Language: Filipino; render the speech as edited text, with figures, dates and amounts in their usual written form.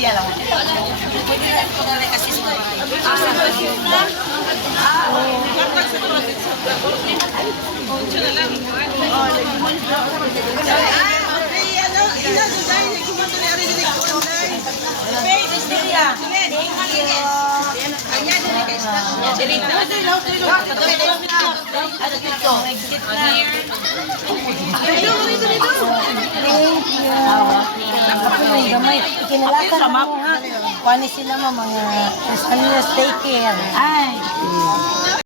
Di alam mo. Pwede na rin po na rin assist na Gamay, ikinalatan mo ha. Kuha sila mga personal take care. Ay.